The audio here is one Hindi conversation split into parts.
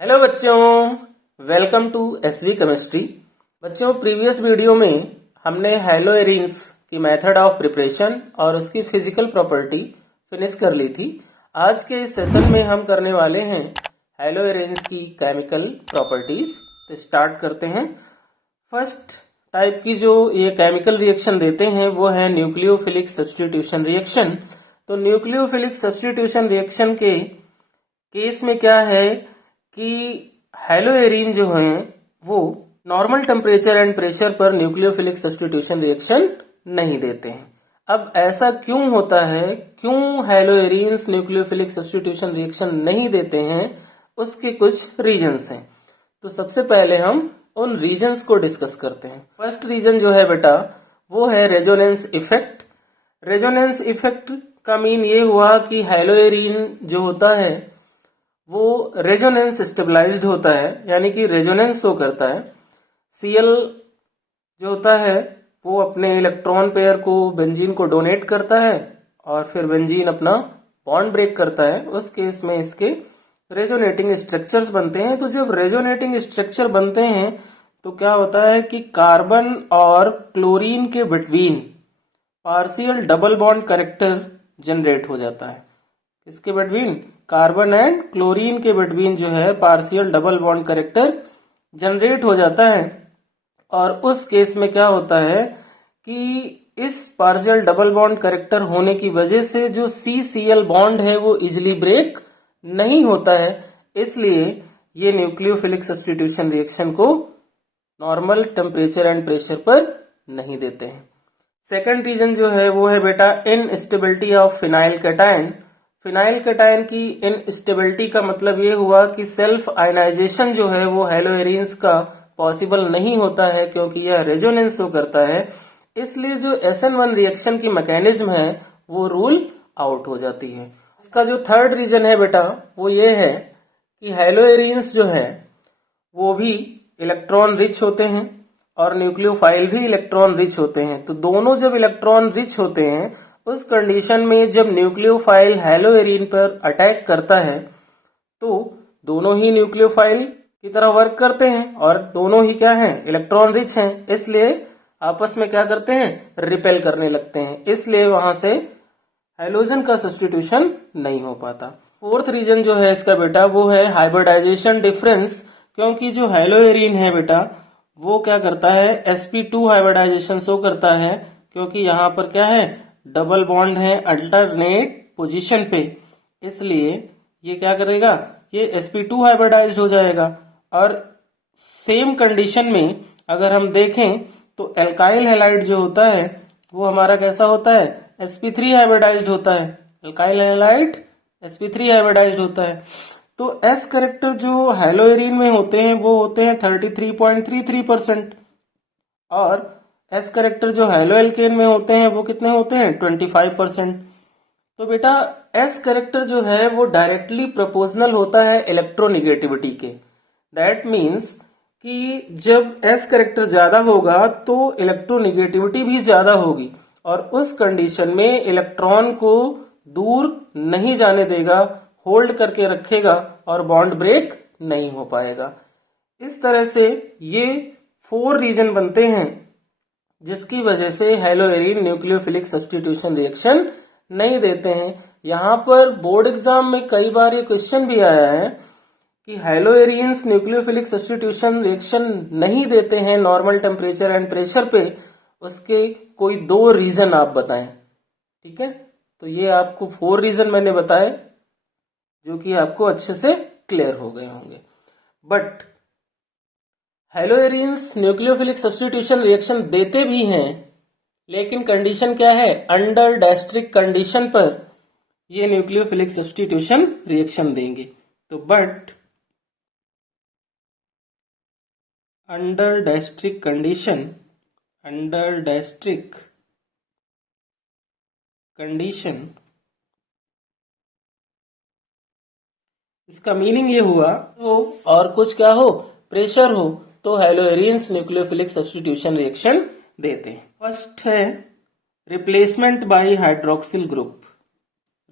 हेलो बच्चों, वेलकम टू एसवी केमिस्ट्री। बच्चों, प्रीवियस वीडियो में हमने हैलोएरिन्स की मेथड ऑफ प्रिपरेशन और उसकी फिजिकल प्रॉपर्टी फिनिश कर ली थी। आज के इस सेशन में हम करने वाले हैं हैलोएरिन्स की केमिकल प्रॉपर्टीज। तो स्टार्ट करते हैं। फर्स्ट टाइप की जो ये केमिकल रिएक्शन देते हैं वो है न्यूक्लियोफिलिक सब्स्टिट्यूशन रिएक्शन। तो न्यूक्लियोफिलिक सब्स्टिट्यूशन रिएक्शन के केस में क्या है कि हैलोएरिन जो है वो नॉर्मल टेम्परेचर एंड प्रेशर पर न्यूक्लियोफिलिक सब्स्टिट्यूशन रिएक्शन नहीं देते हैं। अब ऐसा क्यों होता है, क्यों हैलोएरिन्स न्यूक्लियोफिलिक सब्स्टिट्यूशन रिएक्शन नहीं देते हैं, उसके कुछ रीजंस हैं। तो सबसे पहले हम उन रीजंस को डिस्कस करते हैं। फर्स्ट रीजन जो है बेटा वो है रेजोनेंस इफेक्ट। रेजोनेंस इफेक्ट का मीन ये हुआ कि हैलोएरिन जो होता है वो रेजोनेंस स्टेबलाइज्ड होता है, यानी कि रेजोनेंस शो करता है। Cl जो होता है वो अपने इलेक्ट्रॉन पेयर को बेंजीन को डोनेट करता है और फिर बेंजीन अपना बॉन्ड ब्रेक करता है। उस केस में इसके रेजोनेटिंग स्ट्रक्चर्स बनते हैं। तो जब रेजोनेटिंग स्ट्रक्चर बनते हैं तो क्या होता है कि कार्बन और क्लोरीन के between partial double bond character generate हो जाता है। इसके बिटवीन कार्बन एंड क्लोरीन के बिटवीन जो है partial double bond character generate हो जाता है। और उस केस में क्या होता है कि इस पार्शियल डबल बॉन्ड कैरेक्टर होने की वजह से जो CCl बॉन्ड है वो इजिली ब्रेक नहीं होता है। इसलिए ये न्यूक्लियोफिलिक सब्स्टिट्यूशन रिएक्शन को नॉर्मल टेम्परेचर एंड प्रेशर पर नहीं देते हैं। सेकंड रीजन जो है वो है बेटा instability of phenyl cation. Phenyl cation की इनस्टेबिलिटी का मतलब ये हुआ कि सेल्फ आयनाइजेशन जो है वो हैलोएरिन्स का पॉसिबल नहीं होता है, क्योंकि यह रेजोनेंस शो करता है। इसलिए जो SN1 रिएक्शन की मैकेनिज्म है वो रूल आउट हो जाती है। इसका जो थर्ड रीजन है बेटा वो ये है कि हैलोएरिन्स जो है वो भी इलेक्ट्रॉन रिच होते हैं और न्यूक्लियोफाइल भी इलेक्ट्रॉन रिच होते हैं। तो दोनों जब इलेक्ट्रॉन रिच होते हैं उस कंडीशन में जब न्यूक्लियोफाइल हैलोएरिन पर अटैक करता है तो दोनों ही न्यूक्लियोफाइल की तरह वर्क करते हैं और दोनों ही क्या हैं, इलेक्ट्रॉन रिच हैं। इसलिए आपस में क्या करते हैं, रिपेल करने लगते हैं। इसलिए वहां से हैलोजन का सब्स्टिट्यूशन नहीं हो पाता। फोर्थ रीजन जो है इसका बेटा वो है हाइब्रिडाइजेशन डिफरेंस। क्योंकि जो हैलोएरिन है बेटा वो क्या करता है, sp2 हाइब्रिडाइजेशन शो करता है, क्योंकि यहाँ पर क्या है, डबल बॉन्ड है अल्टरनेट पोजीशन पे। इसलिए ये क्या करेगा, ये sp2 हाइब्रिडाइज्ड हो जाएगा। और सेम कंडीशन में अगर हम देखें तो एल्काइल हैलाइड जो होता है वो हमारा कैसा होता है, sp3 हाइब्रिडाइज्ड होता है। एल्काइल हैलाइड sp3 हाइब्रिडाइज्ड होता है। तो S कैरेक्टर जो हैलोएरिन में होते हैं वो होते हैं 33.33% और S कैरेक्टर जो हैलोएल्केन में होते हैं वो कितने होते हैं, 25%। तो बेटा S कैरेक्टर जो है वो डायरेक्टली प्रोपोर्शनल होता है इलेक्ट्रोनिगेटिविटी के। दैट मीन्स कि जब S कैरेक्टर ज्यादा होगा तो इलेक्ट्रोनिगेटिविटी भी ज्यादा होगी और उस कंडीशन में इलेक्ट्रॉन को दूर नहीं जाने देगा, होल्ड करके रखेगा और बॉन्ड ब्रेक नहीं हो पाएगा। इस तरह से ये 4 रीजन बनते हैं जिसकी वजह से हैलोएरिन न्यूक्लियोफिलिक सब्स्टिट्यूशन रिएक्शन नहीं देते हैं। यहाँ पर बोर्ड एग्जाम में कई बार ये क्वेश्चन भी आया है कि हैलोएरिन्स न्यूक्लियोफिलिक सब्स्टिट्यूशन रिएक्शन नहीं देते हैं नॉर्मल टेम्परेचर एंड प्रेशर पे, उसके कोई 2 रीजन आप बताएं। ठीक है, तो ये आपको 4 रीजन मैंने बताए जो कि आपको अच्छे से क्लियर हो गए होंगे। बट हैलोएरिन्स न्यूक्लियोफिलिक सब्स्टिट्यूशन रिएक्शन देते भी हैं, लेकिन कंडीशन क्या है, अंडर डैस्ट्रिक कंडीशन पर ये न्यूक्लियोफिलिक सब्स्टिट्यूशन रिएक्शन देंगे। तो बट अंडर डैस्ट्रिक कंडीशन इसका मीनिंग ये हुआ तो और कुछ क्या हो, प्रेशर हो, तो हैलोएरिन्स न्यूक्लियोफिलिक सब्स्टिट्यूशन रिएक्शन देते हैं। फर्स्ट है replacement bye hydroxyl group.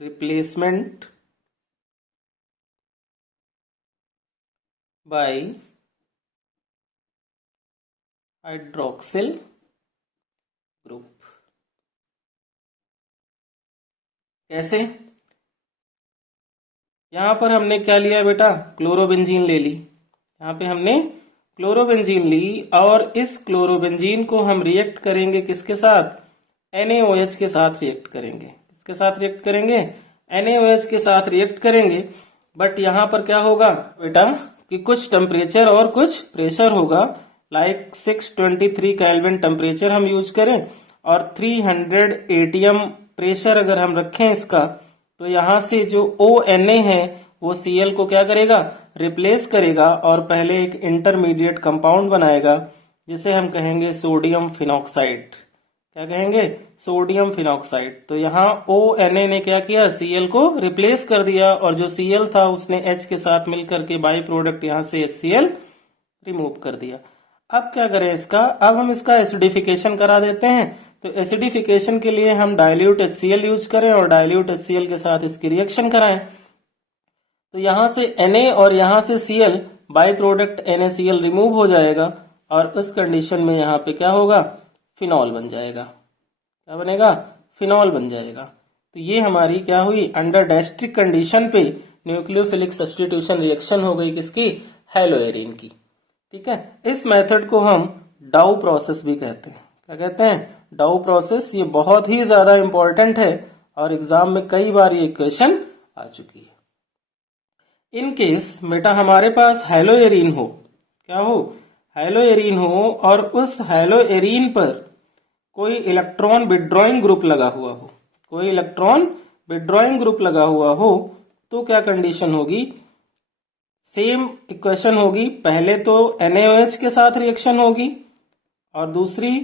Replacement by hydroxyl group. कैसे? यहां पर हमने क्या लिया बेटा? क्लोरोबेंजीन ले ली। यहां पे हमने क्लोरोबेंजीन ली और इस क्लोरोबेंजीन को हम रिएक्ट करेंगे किसके साथ? NaOH के साथ रिएक्ट करेंगे। किसके साथ रिएक्ट करेंगे? NaOH के साथ रिएक्ट करेंगे। बट यहां पर क्या होगा बेटा कि कुछ टेम्परेचर और कुछ प्रेशर होगा। लाइक 623 केल्विन टेम्परेचर हम यूज करें और 300 ATM प्रेशर अगर हम रखें इसका, तो यहां से जो ONa है वो Cl को क्या करेगा? रिप्लेस करेगा और पहले एक इंटरमीडिएट कंपाउंड बनाएगा जिसे हम कहेंगे सोडियम फिनॉक्साइड। क्या कहेंगे? Sodium phenoxide. तो यहाँ ONa ने क्या किया? Cl को रिप्लेस कर दिया और जो Cl था उसने H के साथ मिलकर के बाई प्रोडक्ट यहाँ से HCl रिमूव कर दिया। अब क्या करें इसका? अब हम इसका एसिडिफिकेशन करा देते हैं। तो एसिडिफिकेशन के लिए हम डाइल्यूट HCl यूज करें और डाइल्यूट HCl के साथ इसकी रिएक्शन कराएं। तो यहां से Na और यहां से Cl by product NaCl remove हो जाएगा और इस कंडीशन में यहाँ पे क्या होगा? फिनॉल बन जाएगा। क्या बनेगा? फिनॉल बन जाएगा। तो ये हमारी क्या हुई? अंडर डायस्ट्रिक कंडीशन पे न्यूक्लियोफिलिक सब्स्टिट्यूशन रिएक्शन हो गई किसकी? हैलोएरिन की। ठीक है, इस मेथड को हम डाउ प्रोसेस भी कहते हैं। क्या कहते हैं? डाउ प्रोसेस। ये बहुत ही ज्यादा इंपॉर्टेंट है और एग्जाम में कई बार ये क्वेश्चन आ चुकी है। इन केस बेटा हमारे पास हैलोएरिन हो, क्या हो? हैलोएरिन हो और उस हैलोएरिन पर कोई इलेक्ट्रॉन विड्रॉइंग ग्रुप लगा हुआ हो, कोई इलेक्ट्रॉन विड्रॉइंग ग्रुप लगा हुआ हो, तो क्या कंडीशन होगी? सेम इक्वेशन होगी। पहले तो NaOH के साथ रिएक्शन होगी और दूसरी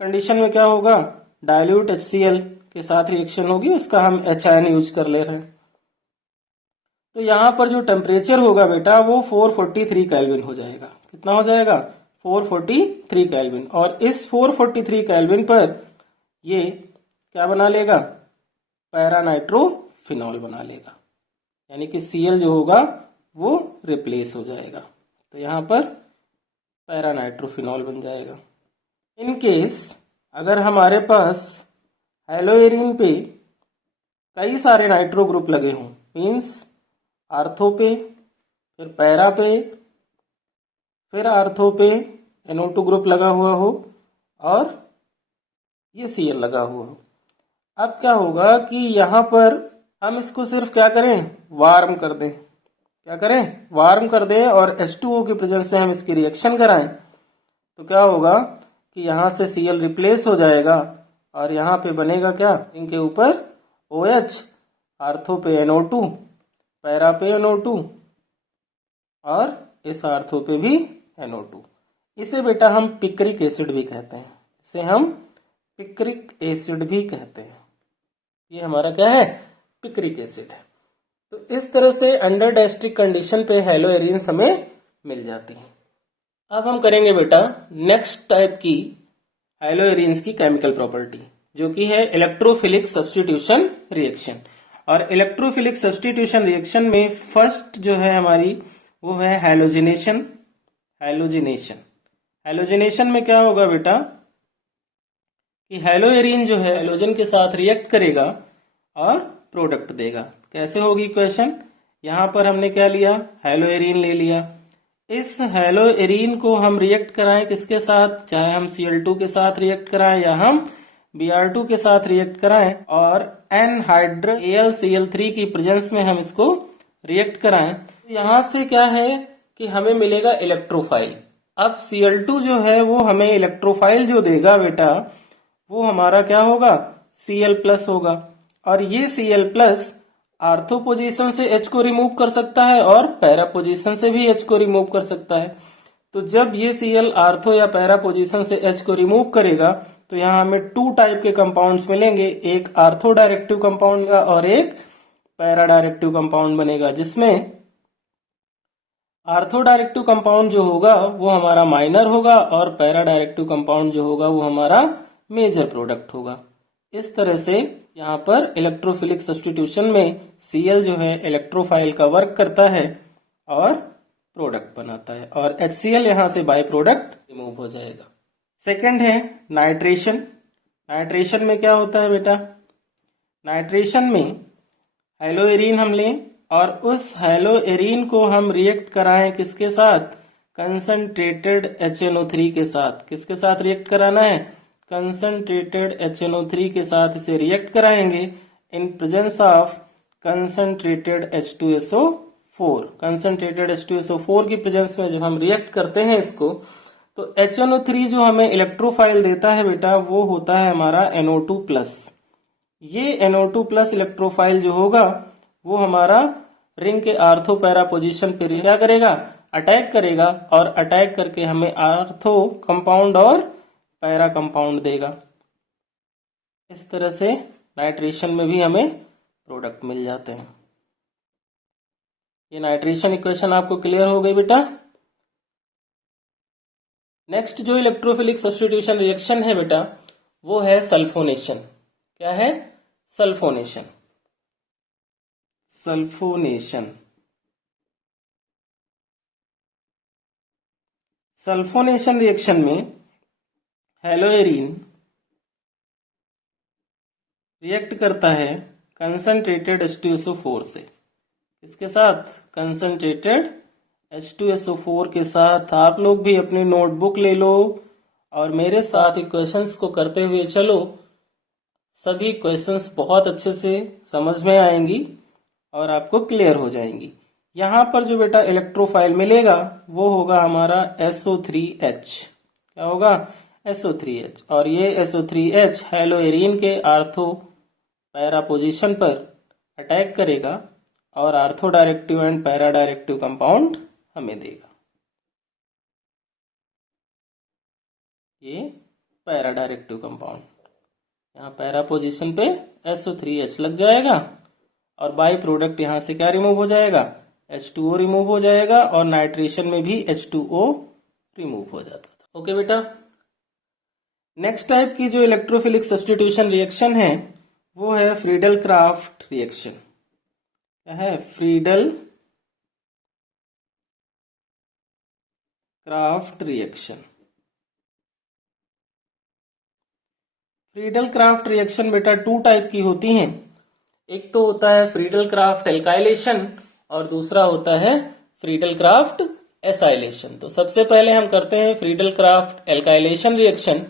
कंडीशन में क्या होगा? डाइल्यूट HCl के साथ रिएक्शन होगी, उसका हम HN यूज कर ले रहे हैं। तो यहां पर जो टेम्परेचर होगा बेटा वो 443 केल्विन हो जाएगा। कितना हो जाएगा? 443 केल्विन। और इस 443 केल्विन पर ये क्या बना लेगा? पैरानाइट्रोफिनॉल बना लेगा, यानी कि Cl जो होगा वो रिप्लेस हो जाएगा। तो यहां पर पैरानाइट्रोफिनॉल बन जाएगा। इन केस अगर हमारे पास हैलोएरिन पे कई सारे नाइट्रो ग्रुप लगे हों, मीन्स आर्थो पे, फिर पैरा पे, फिर आर्थो पे NO2 ग्रुप लगा हुआ हो और ये Cl लगा हुआ हो, अब क्या होगा कि यहां पर हम इसको सिर्फ क्या करें? वार्म कर दें। क्या करें? वार्म कर दें और H2O की प्रेजेंस में हम इसकी रिएक्शन कराएं। तो क्या होगा कि यहां से Cl रिप्लेस हो जाएगा और यहां पे बनेगा क्या? इनके ऊपर OH, आर्थो पे NO2, पैरा पे NO2 और इस आर्थो पे भी NO2। इसे बेटा हम पिक्रिक एसिड भी कहते हैं। इसे हम पिक्रिक एसिड भी कहते हैं। ये हमारा क्या है? पिक्रिक एसिड है। तो इस तरह से अंडर डायस्ट्रिक कंडीशन पे हैलोएरिन्स हमें मिल जाती हैं। अब हम करेंगे बेटा नेक्स्ट टाइप की हैलोएरिन्स की केमिकल प्रॉपर्टी, जो कि है इलेक्ट्रोफिलिक सब्स्टिट्यूशन रिएक्शन। और इलेक्ट्रोफिलिक सब्स्टिट्यूशन रिएक्शन में फर्स्ट जो है हमारी वो है हैलोजिनेशन। हैलोजिनेशन में क्या होगा बेटा कि हैलोएरिन जो है हैलोजन के साथ रिएक्ट करेगा और प्रोडक्ट देगा। कैसे होगी इक्वेशन? यहां पर हमने क्या लिया? हैलोएरिन ले लिया। इस हैलोएरिन को हम रिएक्ट कराएं किसके साथ? चाहे हम Cl2 के साथ रिएक्ट कराएं या हम Br2 के साथ रिएक्ट कराएं और NHAlCl3 की प्रेजेंस में हम इसको रिएक्ट कराएं। यहां से क्या है कि हमें मिलेगा इलेक्ट्रोफाइल। अब Cl2 जो है वो हमें इलेक्ट्रोफाइल जो देगा बेटा वो हमारा क्या होगा? Cl+ होगा। और ये Cl+ आर्थो पोजीशन से H को रिमूव कर सकता है और पैरा पोजीशन से भी H को रिमूव कर सकता है। तो जब ये Cl आर्थो या पैरा पोजीशन से H को रिमूव करेगा तो यहाँ हमें 2 टाइप के कंपाउंड्स मिलेंगे। एक आर्थो डायरेक्टिव कंपाउंड का और एक पैरा डायरेक्टिव कंपाउंड बनेगा, जिसमें आर्थो डायरेक्टिव कंपाउंड जो होगा वो हमारा माइनर होगा और पैरा डायरेक्टिव कंपाउंड जो होगा वो हमारा मेजर प्रोडक्ट होगा। इस तरह से यहाँ पर इलेक्ट्रोफिलिक सब्स्टिट्यूशन में Cl जो है इलेक्ट्रोफाइल का वर्क करता है और प्रोडक्ट बनाता है और HCl यहाँ से बाई प्रोडक्ट रिमूव हो जाएगा। सेकंड है नाइट्रेशन। नाइट्रेशन में क्या होता है बेटा, नाइट्रेशन में हैलोएरीन हम लें और उस हैलोएरीन को हम रिएक्ट कराएं किसके साथ, कंसंट्रेटेड HNO3 के साथ। किसके साथ रिएक्ट कराना है, कंसंट्रेटेड HNO3 के साथ इसे रिएक्ट कराएंगे in presence of concentrated H2SO4। Concentrated H2SO4 की प्रेजेंस में जब हम रिएक्ट करते हैं इसको, तो HNO3 जो हमें इलेक्ट्रोफाइल देता है बेटा वो होता है हमारा NO2+। ये NO2+ इलेक्ट्रोफाइल जो होगा वो हमारा रिंग के आर्थो पैरा पोजीशन पे क्या करेगा, अटैक करेगा और अटैक करके हमें आर्थो कंपाउंड और पैरा कंपाउंड देगा। इस तरह से नाइट्रेशन में भी हमें प्रोडक्ट मिल जाते हैं। ये नाइट्रेशन इक्वेशन आपको क्लियर हो गई बेटा। नेक्स्ट जो इलेक्ट्रोफिलिक सब्स्टिट्यूशन रिएक्शन है बेटा वो है सल्फोनेशन। क्या है, सल्फोनेशन। सल्फोनेशन, सल्फोनेशन रिएक्शन में हैलोएरीन रिएक्ट करता है कंसंट्रेटेड H2SO4 से। किसके साथ, कंसंट्रेटेड H2SO4 के साथ। आप लोग भी अपनी नोटबुक ले लो और मेरे साथ इक्वेशंस को करते हुए चलो। सभी क्वेश्चंस बहुत अच्छे से समझ में आएंगी और आपको क्लियर हो जाएंगी। यहाँ पर जो बेटा इलेक्ट्रोफाइल मिलेगा वो होगा हमारा SO3H। क्या होगा, SO3H। और ये SO3H हैलोएरीन के आर्थो पैरा पोजीशन पर अटैक करेगा और ortho directive and para directive compound हमें देगा। ये पैरा डायरेक्टिव कंपाउंड, यहाँ पैरा पोजीशन पे SO3H लग जाएगा और बाई प्रोडक्ट यहाँ से क्या रिमूव हो जाएगा, H2O रिमूव हो जाएगा और नाइट्रेशन में भी H2O रिमूव हो जाता था। ओके बेटा। नेक्स्ट टाइप की जो इलेक्ट्रोफिलिक सब्स्टिट्यूशन रिएक्शन है वो है फ्रीडल क्राफ्ट रिएक्शन। क्या है, Friedel craft reaction. Friedel craft reaction बेटा टू टाइप की होती हैं। एक तो होता है फ्रीडल क्राफ्ट एल्काइलेशन और दूसरा होता है फ्रीडल क्राफ्ट एसाइलेशन। तो सबसे पहले हम करते हैं फ्रीडल क्राफ्ट एल्काइलेशन रिएक्शन,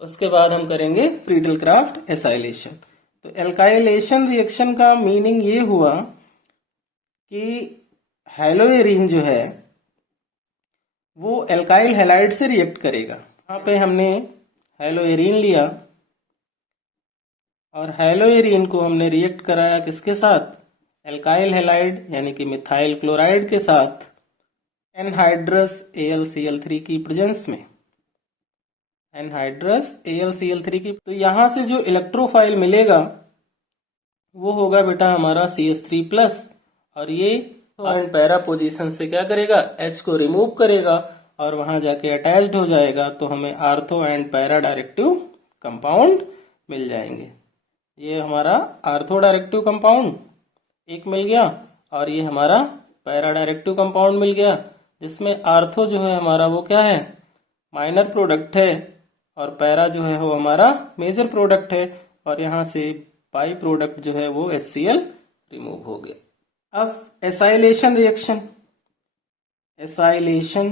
उसके बाद हम करेंगे फ्रीडल क्राफ्ट एसाइलेशन। तो एल्काइलेशन रिएक्शन का मीनिंग ये हुआ कि हैलोएरीन जो है वो एल्काइल हैलाइड से रिएक्ट करेगा। यहाँ पे हमने हैलोएरीन लिया और हैलोएरीन को हमने रिएक्ट कराया किसके साथ, एल्काइल हैलाइड यानी कि मिथाइल क्लोराइड के साथ एनहाइड्रस AlCl3 की प्रेजेंस में। एनहाइड्रस AlCl3 की, तो यहां से जो इलेक्ट्रोफाइल मिलेगा वो होगा बेटा हमारा CH3+ और ये पैरा पोजीशन से क्या करेगा, H को रिमूव करेगा और वहां जाके अटैच्ड हो जाएगा। तो हमें ortho and para directive compound मिल जाएंगे। ये हमारा आर्थो डायरेक्टिव कंपाउंड एक मिल गया और ये हमारा पैरा डायरेक्टिव कंपाउंड मिल गया, जिसमें आर्थो जो है हमारा वो क्या है, माइनर प्रोडक्ट है और पैरा जो है वो हमारा मेजर प्रोडक्ट है और यहाँ से बाई प्रोडक्ट जो है वो HCl रिमूव हो गया। अब acylation reaction. Acylation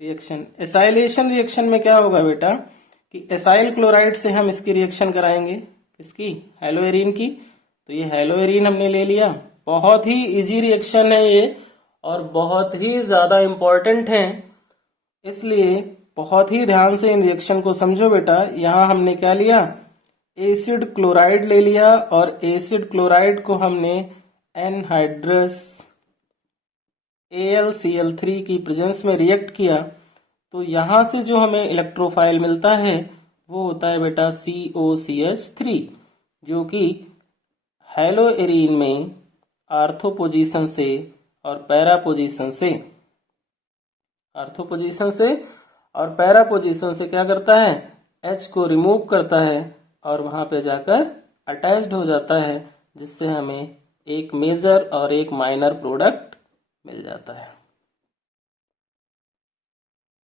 reaction, acylation reaction में क्या होगा बेटा कि एसाइल क्लोराइड से हम इसकी रिएक्शन कराएंगे, किसकी, हैलोएरीन की। तो ये हैलोएरीन हमने ले लिया। बहुत ही इजी रिएक्शन है ये और बहुत ही ज्यादा इंपॉर्टेंट है, इसलिए बहुत ही ध्यान से इन रिएक्शन को समझो बेटा। यहाँ हमने क्या लिया, एसिड क्लोराइड ले लिया और एसिड क्लोराइड को हमने एनहाइड्रस AlCl3 की प्रेजेंस में रिएक्ट किया। तो यहां से जो हमें इलेक्ट्रोफाइल मिलता है वो होता है बेटा COCH3, जो कि हैलोएरीन में आर्थो पोजीशन से और पैरा पोजीशन से, आर्थो पोजीशन से और पैरा पोजीशन से क्या करता है, H को रिमूव करता है और वहां पे जाकर अटैच्ड हो जाता है, जिससे हमें एक मेजर और एक माइनर प्रोडक्ट मिल जाता है।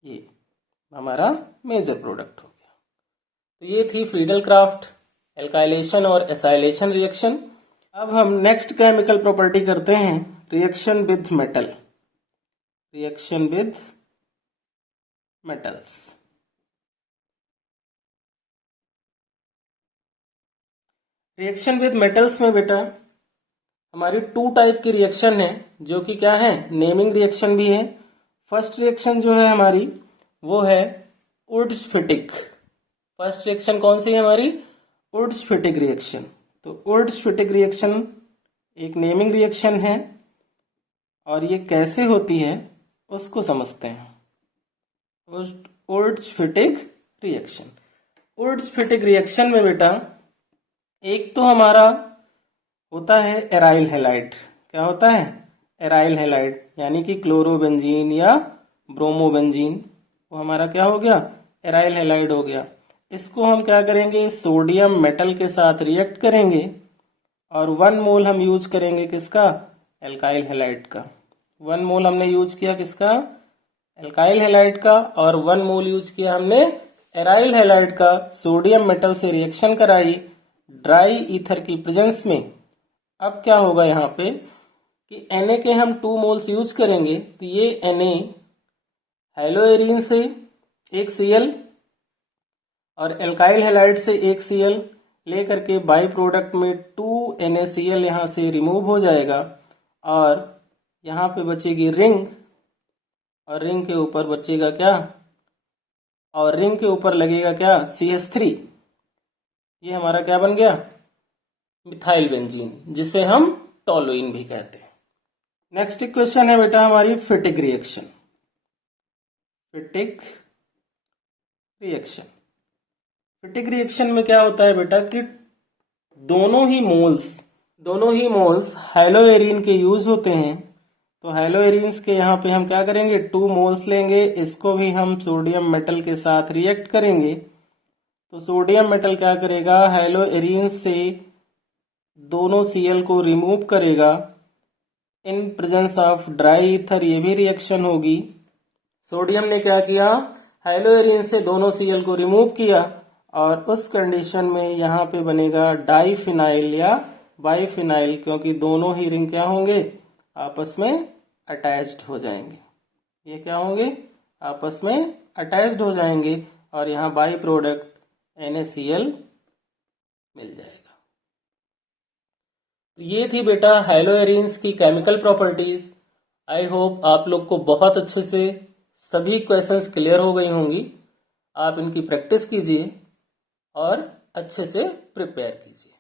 ये हमारा मेजर प्रोडक्ट हो गया। तो ये थी फ्रीडल क्राफ्ट एल्काइलेशन और एसाइलेशन रिएक्शन। अब हम नेक्स्ट केमिकल प्रॉपर्टी करते हैं reaction with metal, reaction with metals. Reaction with metals में बेटा हमारी 2 टाइप की रिएक्शन है, जो कि क्या है, नेमिंग रिएक्शन भी है। फर्स्ट रिएक्शन जो है हमारी वो है उर्ड्स-फिटिक। फर्स्ट रिएक्शन कौन सी है हमारी, उर्ड्स-फिटिक रिएक्शन। तो उर्ड्स-फिटिक रिएक्शन एक नेमिंग रिएक्शन है और ये कैसे होती है उसको समझते हैं। उर्ड्स-फिटिक रिएक्शन, उर्ड्स-फिटिक रिएक्शन में बेटा एक तो हमारा होता है एराइल हैलाइड। क्या होता है, एराइल हैलाइड, यानी कि क्लोरोबेंजीन या ब्रोमोबेंजीन, वो हमारा क्या हो गया, एराइल हैलाइड हो गया। इसको हम क्या करेंगे, सोडियम मेटल के साथ रिएक्ट करेंगे और 1 मोल हम यूज करेंगे किसका, एल्काइल हैलाइड का। 1 मोल हमने यूज किया किसका, एल्काइल हैलाइड का, और 1 मोल यूज किया हमने एराइल हैलाइड का। सोडियम मेटल से रिएक्शन कराई ड्राई ईथर की प्रेजेंस में। अब क्या होगा यहाँ पे कि Na के हम 2 मोल्स यूज करेंगे, तो ये Na हैलोएरिन से एक Cl और एल्काइल हैलाइड से एक Cl लेकर के बाई प्रोडक्ट में 2 NaCl यहाँ से रिमूव हो जाएगा और यहाँ पे बचेगी रिंग, और रिंग के ऊपर बचेगा क्या, और रिंग के ऊपर लगेगा क्या, CH3। ये हमारा क्या बन गया, मिथाइल बेंजीन, जिसे हम टोलुइन भी कहते हैं। नेक्स्ट इक्वेशन है बेटा हमारी फिटिक रिएक्शन, फिटिक रिएक्शन। फिटिक रिएक्शन में क्या होता है बेटा कि दोनों ही मोल्स हैलोएरिन के यूज होते हैं। तो हैलोएरिन्स के यहाँ पे हम क्या करेंगे, 2 मोल्स लेंगे, इसको भी हम सोडियम मेटल के साथ रिएक्ट करेंगे। तो सोडियम मेटल क्या करेगा, हैलोएरिन से दोनों Cl को रिमूव करेगा in presence of dry ether, ये भी रिएक्शन होगी। सोडियम ने क्या किया, हैलोएरिन से दोनों Cl को रिमूव किया और उस कंडीशन में यहाँ पे बनेगा डाइफिनाइल या बाइफिनाइल, क्योंकि दोनों ही रिंग क्या होंगे, आपस में अटैच्ड हो जाएंगे। ये क्या होंगे, आपस में अटैच्ड हो जाएंगे और यहाँ बाई प्रोडक्ट NaCl मिल जाएगा। ये थी बेटा हैलोएरिन्स की केमिकल प्रॉपर्टीज। आई होप आप लोग को बहुत अच्छे से सभी क्वेश्चंस क्लियर हो गई होंगी। आप इनकी प्रैक्टिस कीजिए और अच्छे से प्रिपेयर कीजिए।